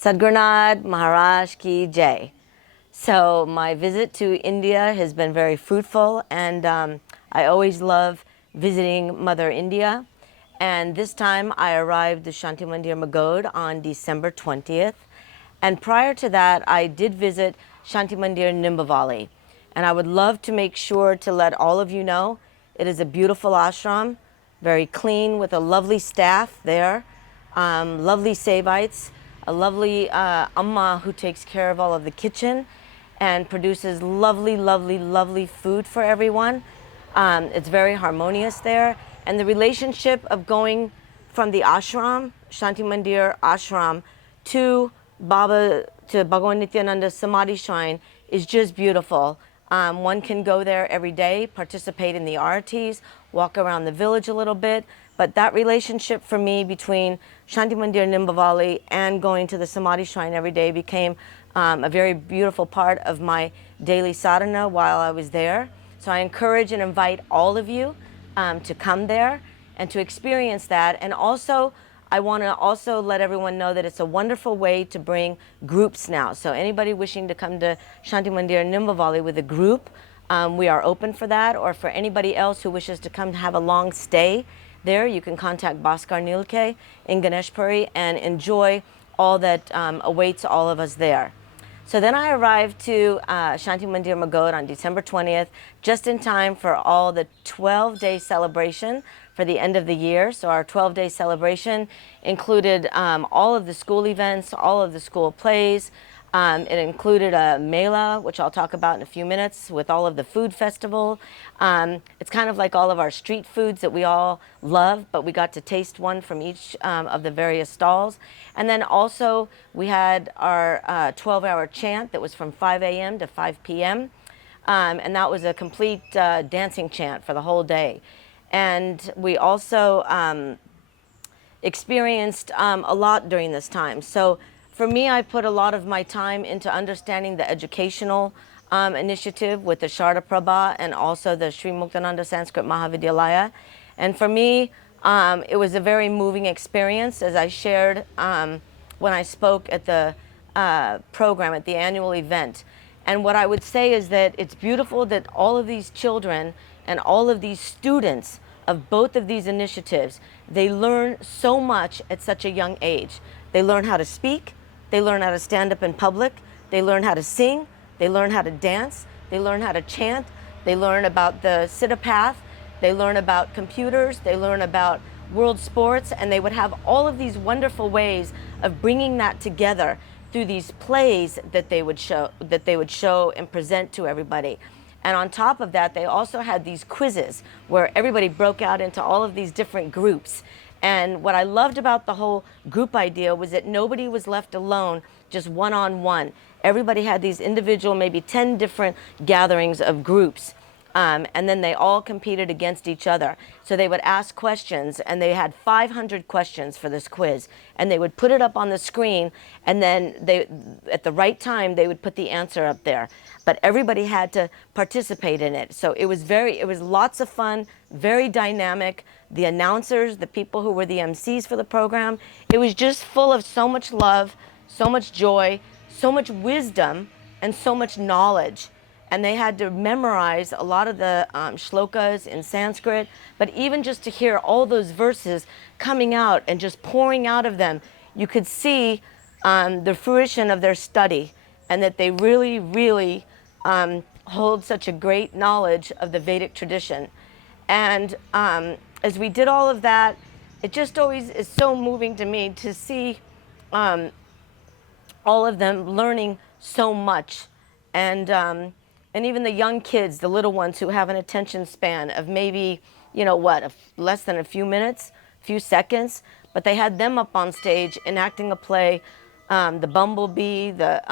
Sadhgurnath Maharaj Ki Jai. So my visit to India has been very fruitful, and I always love visiting Mother India. And this time I arrived at Shanti Mandir Magod on December 20th. And prior to that, I did visit Shanti Mandir Nimbavali. And I would love to make sure to let all of you know it is a beautiful ashram, very clean, with a lovely staff there, lovely Sevites, a lovely Amma who takes care of all of the kitchen and produces lovely, lovely, lovely food for everyone. It's very harmonious there. And the relationship of going from the ashram, Shanti Mandir ashram, to Bhagavan Nityananda Samadhi Shrine is just beautiful. One can go there every day, participate in the artis, walk around the village a little bit. But that relationship for me between Shanti Mandir Nimbavali and going to the Samadhi Shrine every day became a very beautiful part of my daily sadhana while I was there. So I encourage and invite all of you to come there and to experience that. And also, I want to also let everyone know that it's a wonderful way to bring groups now. So anybody wishing to come to Shanti Mandir Nimbavali with a group, we are open for that. Or for anybody else who wishes to come to have a long stay there, you can contact Bhaskar Nilke in Ganeshpuri and enjoy all that awaits all of us there. So then I arrived to Shanti Mandir Magod on December 20th, just in time for all the 12-day celebration for the end of the year. So our 12-day celebration included all of the school events, all of the school plays. It included a mela, which I'll talk about in a few minutes, with all of the food festival. It's kind of like all of our street foods that we all love, but we got to taste one from each of the various stalls. And then also we had our 12-hour chant that was from 5 a.m. to 5 p.m. And that was a complete dancing chant for the whole day. And we also experienced a lot during this time. So for me, I put a lot of my time into understanding the educational initiative with the Sharda Prabha and also the Sri Muktananda Sanskrit Mahavidyalaya. And for me, it was a very moving experience, as I shared when I spoke at the program, at the annual event. And what I would say is that it's beautiful that all of these children and all of these students of both of these initiatives, they learn so much at such a young age. They learn how to speak, they learn how to stand up in public, they learn how to sing, they learn how to dance, they learn how to chant, they learn about the Siddha path, they learn about computers, they learn about world sports, and they would have all of these wonderful ways of bringing that together through these plays that they would show and present to everybody. And on top of that, they also had these quizzes where everybody broke out into all of these different groups. And what I loved about the whole group idea was that nobody was left alone, just one-on-one. Everybody had these individual, maybe 10 different gatherings of groups. And then they all competed against each other. So they would ask questions, and they had 500 questions for this quiz. And they would put it up on the screen, and then at the right time, they would put the answer up there. But everybody had to participate in it. So it was lots of fun, very dynamic. The announcers, the people who were the MCs for the program, it was just full of so much love, so much joy, so much wisdom, and so much knowledge. And they had to memorize a lot of the shlokas in Sanskrit, but even just to hear all those verses coming out and just pouring out of them, you could see the fruition of their study, and that they really, really hold such a great knowledge of the Vedic tradition. And as we did all of that, it just always is so moving to me to see all of them learning so much. And even the young kids, the little ones who have an attention span of maybe, less than a few minutes, few seconds, but they had them up on stage enacting a play, the bumblebee, the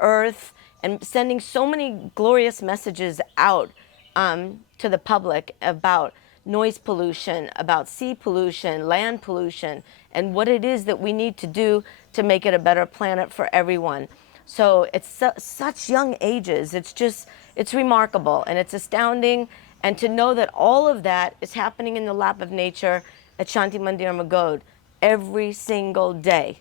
earth, and sending so many glorious messages out to the public about noise pollution, about sea pollution, land pollution, and what it is that we need to do to make it a better planet for everyone. So it's such young ages. It's remarkable, and it's astounding. And to know that all of that is happening in the lap of nature at Shanti Mandir Magod every single day.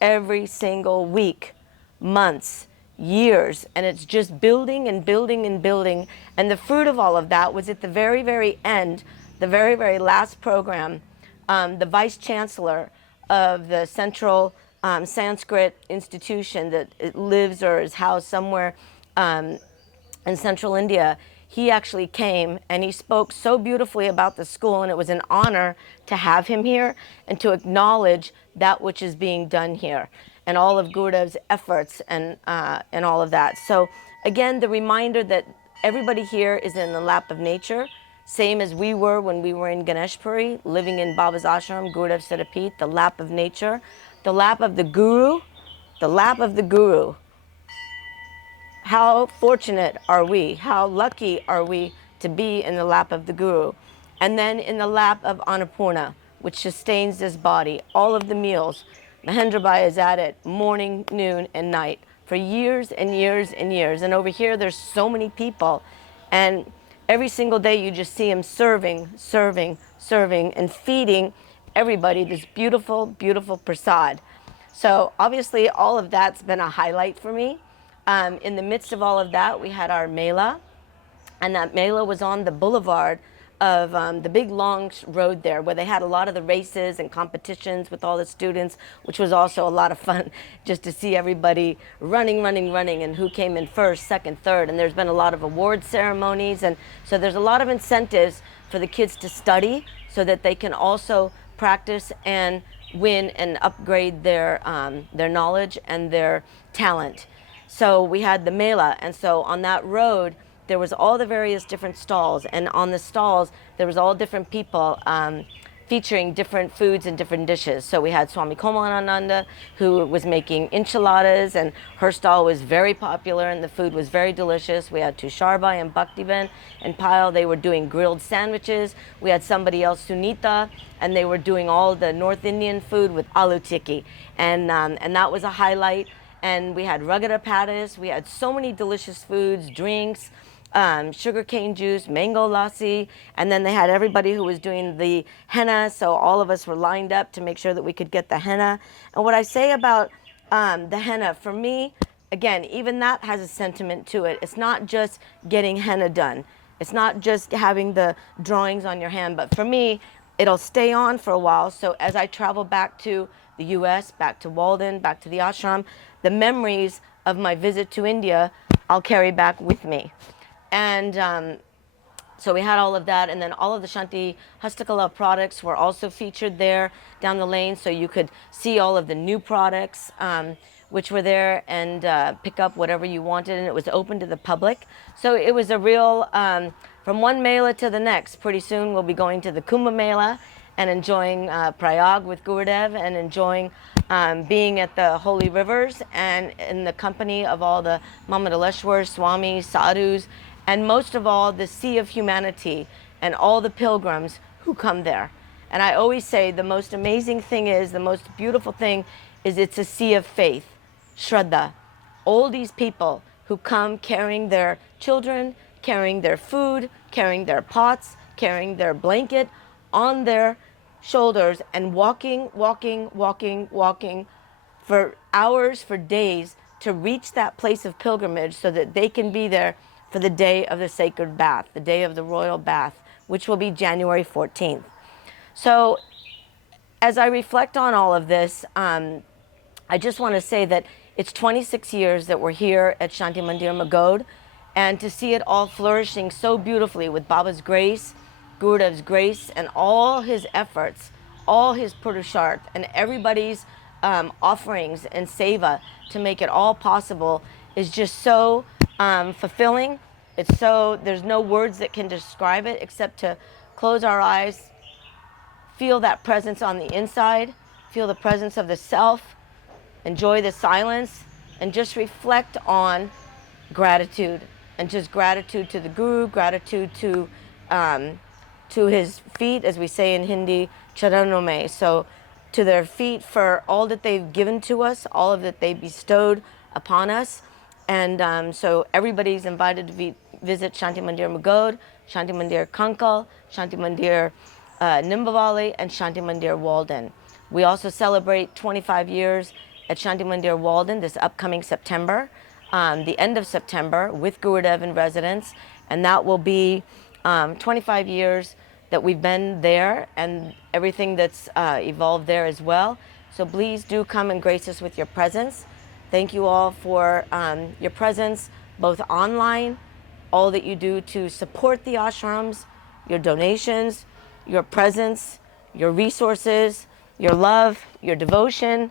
every single week, months, years, and it's just building and building and building. And the fruit of all of that was at the very, very end, the very, very last program, the vice chancellor of the Central Sanskrit Institution that it lives or is housed somewhere in central India, he actually came and he spoke so beautifully about the school, and it was an honor to have him here and to acknowledge that which is being done here and all of Gurudev's efforts and all of that. So again, the reminder that everybody here is in the lap of nature, same as we were when we were in Ganeshpuri, living in Baba's ashram, Gurudev Siddhapit, the lap of nature, the lap of the Guru, the lap of the Guru. How fortunate are we? How lucky are we to be in the lap of the Guru? And then in the lap of Annapurna, which sustains this body, all of the meals. Mahendra Bhai is at it morning, noon, and night for years and years and years. And over here, there's so many people. And every single day, you just see him serving, serving, serving, and feeding everybody this beautiful, beautiful prasad. So obviously, all of that's been a highlight for me. In the midst of all of that, we had our Mela, and that Mela was on the boulevard of the big long road there where they had a lot of the races and competitions with all the students, which was also a lot of fun just to see everybody running, running, running, and who came in first, second, third. And there's been a lot of award ceremonies, and so there's a lot of incentives for the kids to study so that they can also practice and win and upgrade their knowledge and their talent. So we had the Mela, and so on that road, there was all the various different stalls, and on the stalls, there was all different people featuring different foods and different dishes. So we had Swami Komalananda, who was making enchiladas, and her stall was very popular, and the food was very delicious. We had Tusharbai and Bhaktiben and Payal. They were doing grilled sandwiches. We had somebody else, Sunita, and they were doing all the North Indian food with aloo tikki, and that was a highlight. And we had ragada patties. We had so many delicious foods, drinks, sugarcane juice, mango lassi, and then they had everybody who was doing the henna, so all of us were lined up to make sure that we could get the henna. And what I say about the henna, for me, again, even that has a sentiment to it. It's not just getting henna done. It's not just having the drawings on your hand, but for me, it'll stay on for a while. So as I travel back to the US, back to Walden, back to the ashram, the memories of my visit to India, I'll carry back with me. And so we had all of that, and then all of the Shanti Hastakala products were also featured there down the lane, so you could see all of the new products which were there and pick up whatever you wanted, and it was open to the public. So it was a real, from one Mela to the next. Pretty soon we'll be going to the Kumbh Mela and enjoying Prayag with Gurudev and enjoying being at the holy rivers and in the company of all the Mamadaleshwar, Swamis, Sadhus, and most of all, the sea of humanity and all the pilgrims who come there. And I always say the most amazing thing is, the most beautiful thing is it's a sea of faith, Shraddha. All these people who come carrying their children, carrying their food, carrying their pots, carrying their blanket on their shoulders and walking, walking, walking, walking for hours, for days to reach that place of pilgrimage so that they can be there for the day of the sacred bath, the day of the royal bath, which will be January 14th. So as I reflect on all of this, I just want to say that it's 26 years that we're here at Shanti Mandir Magod, and to see it all flourishing so beautifully with Baba's grace, Gurudev's grace, and all his efforts, all his purushart, and everybody's offerings and seva to make it all possible is just so fulfilling. It's so, there's no words that can describe it except to close our eyes, feel that presence on the inside, feel the presence of the self, enjoy the silence, and just reflect on gratitude, and just gratitude to the Guru, gratitude to his feet, as we say in Hindi, charanome. So to their feet for all that they've given to us, all of that they bestowed upon us. And so everybody's invited to visit Shanti Mandir Magod, Shanti Mandir Kankal, Shanti Mandir Nimbavali, and Shanti Mandir Walden. We also celebrate 25 years at Shanti Mandir Walden this upcoming September, the end of September, with Gurudev in residence. And that will be 25 years that we've been there and everything that's evolved there as well. So please do come and grace us with your presence. Thank you all for your presence, both online, all that you do to support the ashrams, your donations, your presence, your resources, your love, your devotion,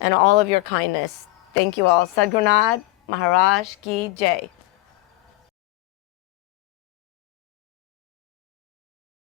and all of your kindness. Thank you all. Sadhguru Maharaj Ki Jai.